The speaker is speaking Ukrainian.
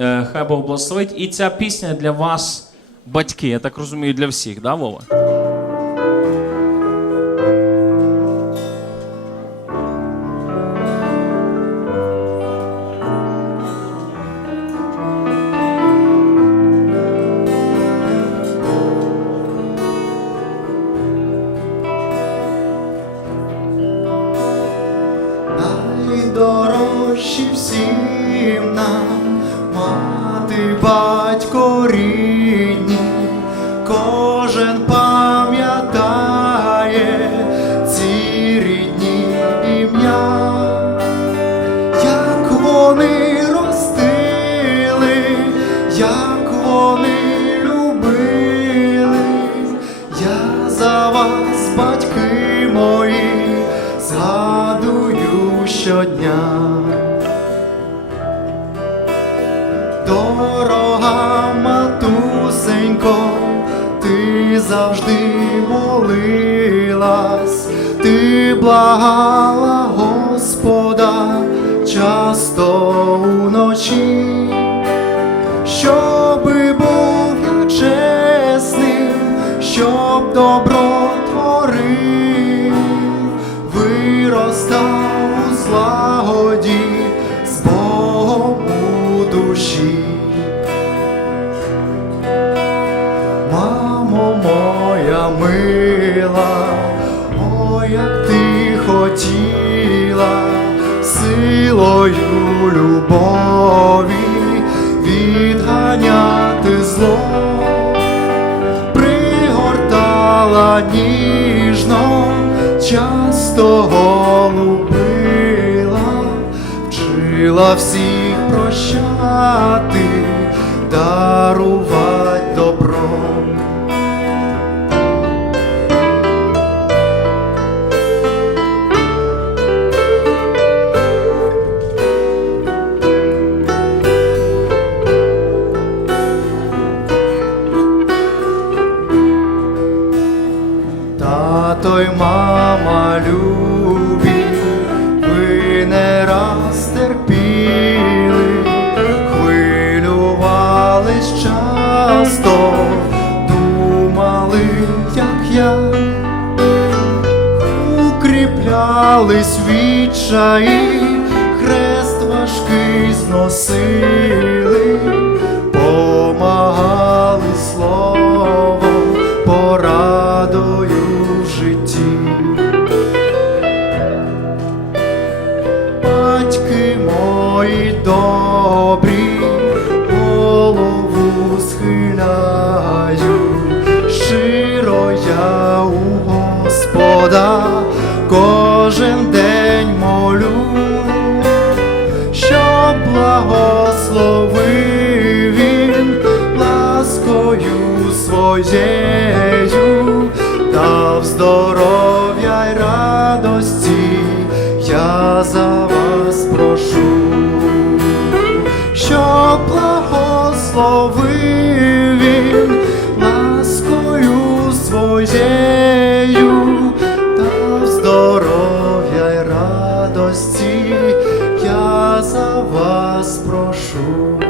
Е, Хай Бог благословить. І ця пісня для вас, батьки, я так розумію, для всіх, да, Вова? Щодня. Дорога матусенько, ти завжди молилась, ти благала Господа часто уночі, щоби був я чесним, щоб добро творив, виростав мила, о, як ти хотіла силою любові відганяти зло, пригортала ніжно, часто голубила, вчила всіх прощати, дарувати Мама любі, ви не раз терпіли, хвилювались часто, думали, як я, укріплялись відчаї, хрест важкий зносили, добрі, голову схиляю, щиро я у Господа кожен день молю, щоб благословив він ласкою своєю, дав здоров'я й радості, я за вас прошу, благословив він ласкою своєю та здоров'я й радості я за вас прошу.